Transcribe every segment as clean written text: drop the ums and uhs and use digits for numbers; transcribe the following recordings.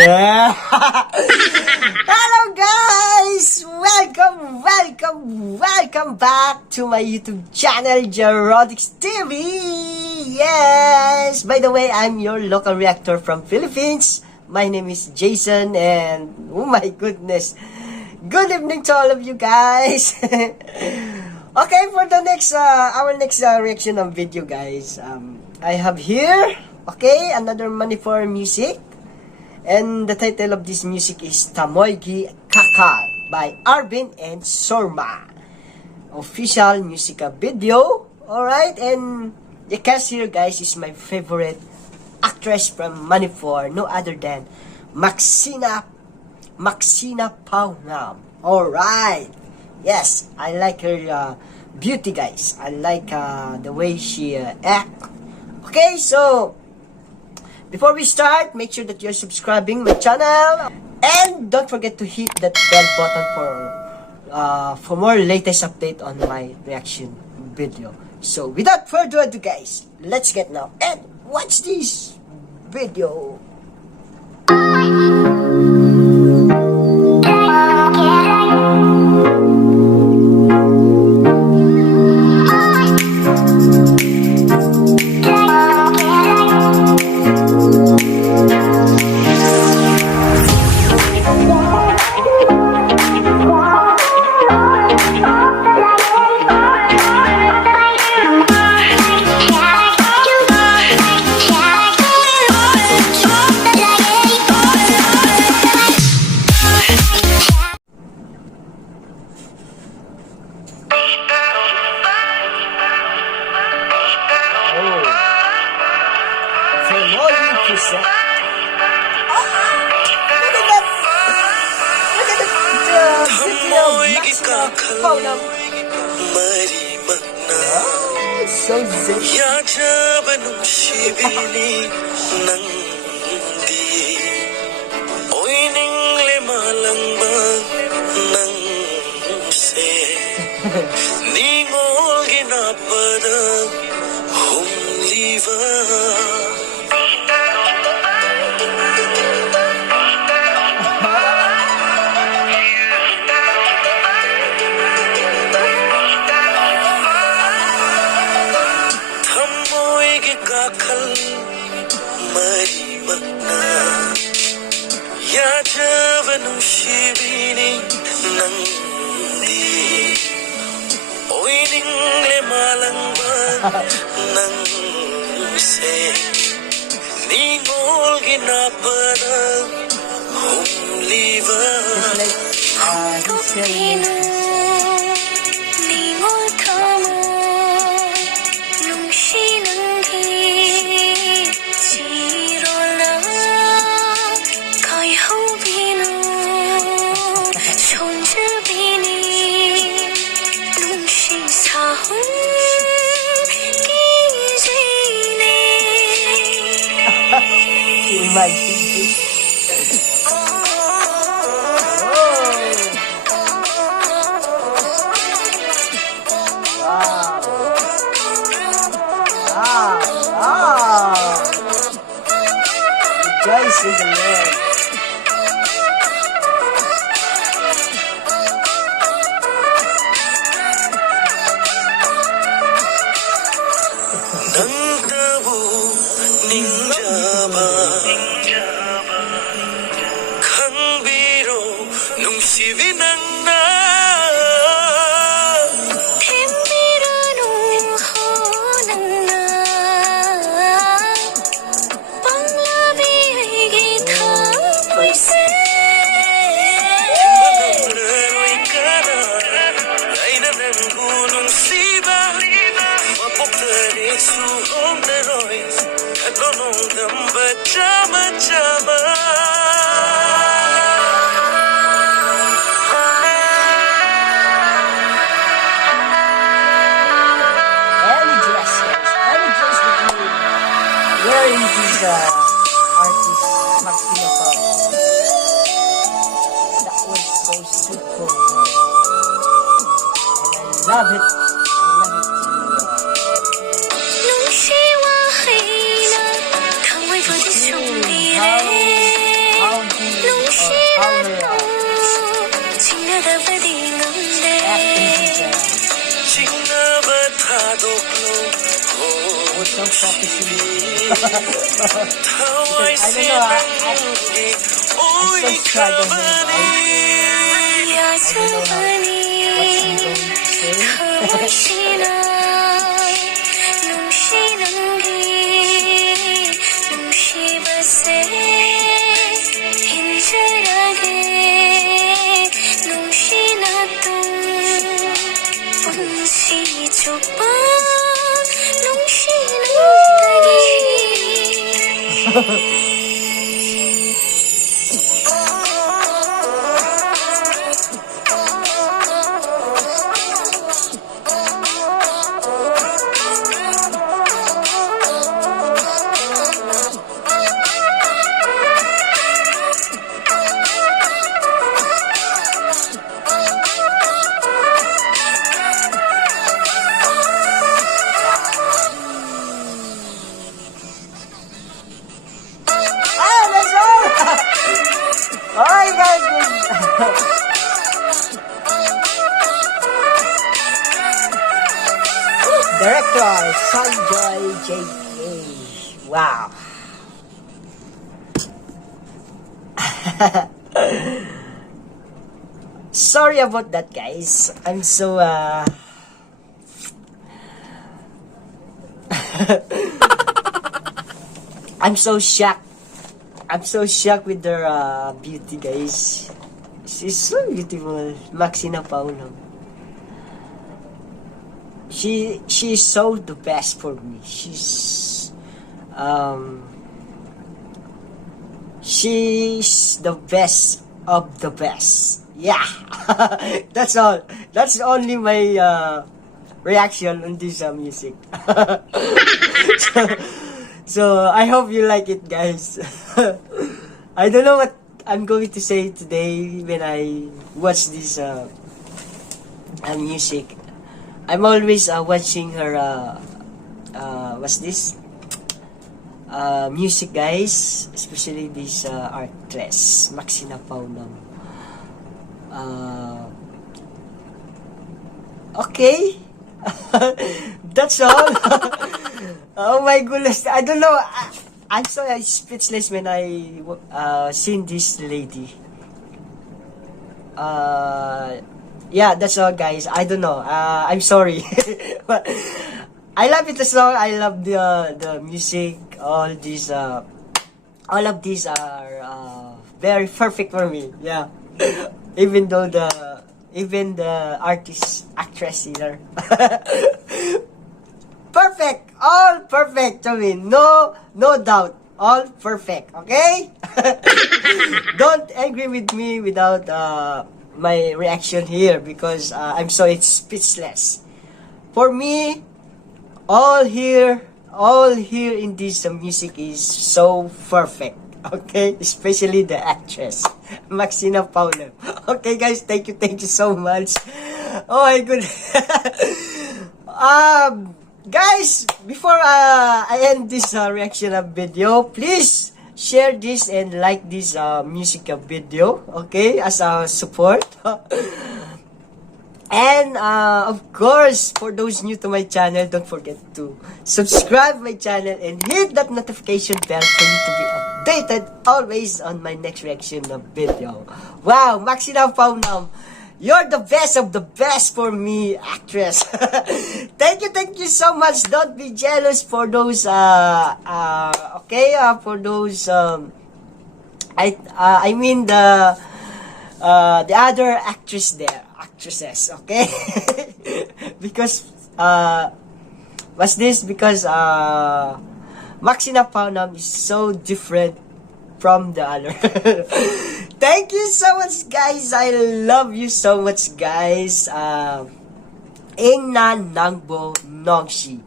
Yeah! Hello guys! Welcome back to my YouTube channel, Jerotics TV! Yes! By the way, I'm your local reactor from Philippines. My name is Jayson and oh my goodness, good evening to all of you guys! Okay, for the next, our next reaction of video guys, I have here, okay, another Manipuri music. And the title of this music is THAMOIGI KAKHAL by ARBIN and SURMA. Official music video. Alright, and the cast here guys is my favorite actress from Manipuri, no other than MAXINA Paonam. Alright. Yes, I like her beauty guys. I like the way she act. Okay, so before we start, make sure that you're subscribing my channel and don't forget to hit that bell button for more latest update on my reaction video. So without further ado guys, let's get now and watch this video. So Jayson the man. Tantha ninjaba Khangbiro nungsivinang na Artist Maxina Paonam. That was so sweet for her. And I love it. How What's up, focusing? Thawa'y I don't know, sinanggi, oy I'm so sad of him, kabalik. I don't know what I'm going to say. Oh my God! Director Sanjay J.K. Wow. Sorry about that, guys. I'm so I'm so shocked. I'm so shocked with their beauty, guys. She's so beautiful. Maxina Paonam. She's so the best for me. She's the best of the best. Yeah. That's all. That's only my reaction on this music. So I hope you like it, guys. I don't know what I'm going to say today when I watch this music. I'm always watching her what's this music, guys, especially this actress Maxina Paonam. Okay. That's all. Oh my goodness, I don't know. I'm so speechless when I seen this lady. Yeah, that's all, guys. I don't know. I'm sorry. But I love it, the song. I love the music. All of these are very perfect for me. Yeah. Even the actress here. Perfect, all perfect to me. No doubt, all perfect. Okay. Don't agree with me without my reaction here, because I'm so speechless. For me, all here in this music is so perfect. Okay, especially the actress Maxina Paonam. Okay, guys, thank you so much. Oh my goodness. Guys, before I end this reaction video, please share this and like this music video, okay, as a support. And of course, for those new to my channel, don't forget to subscribe my channel and hit that notification bell for you to be updated always on my next reaction video. Wow, Maxina Paonam, you're the best of the best for me, actress. Thank you so much. Don't be jealous for those for those I mean the other actresses, okay? Because what's this? Because Maxina Paonam is so different from the other. Thank you so much, guys. I love you so much, guys. Ingna Nangbo Nongshi.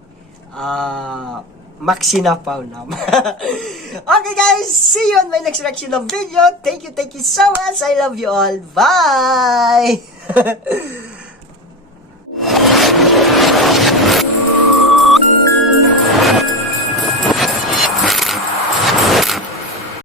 Maxina Paonam. Okay, guys. See you on my next reaction of video. Thank you so much. I love you all. Bye.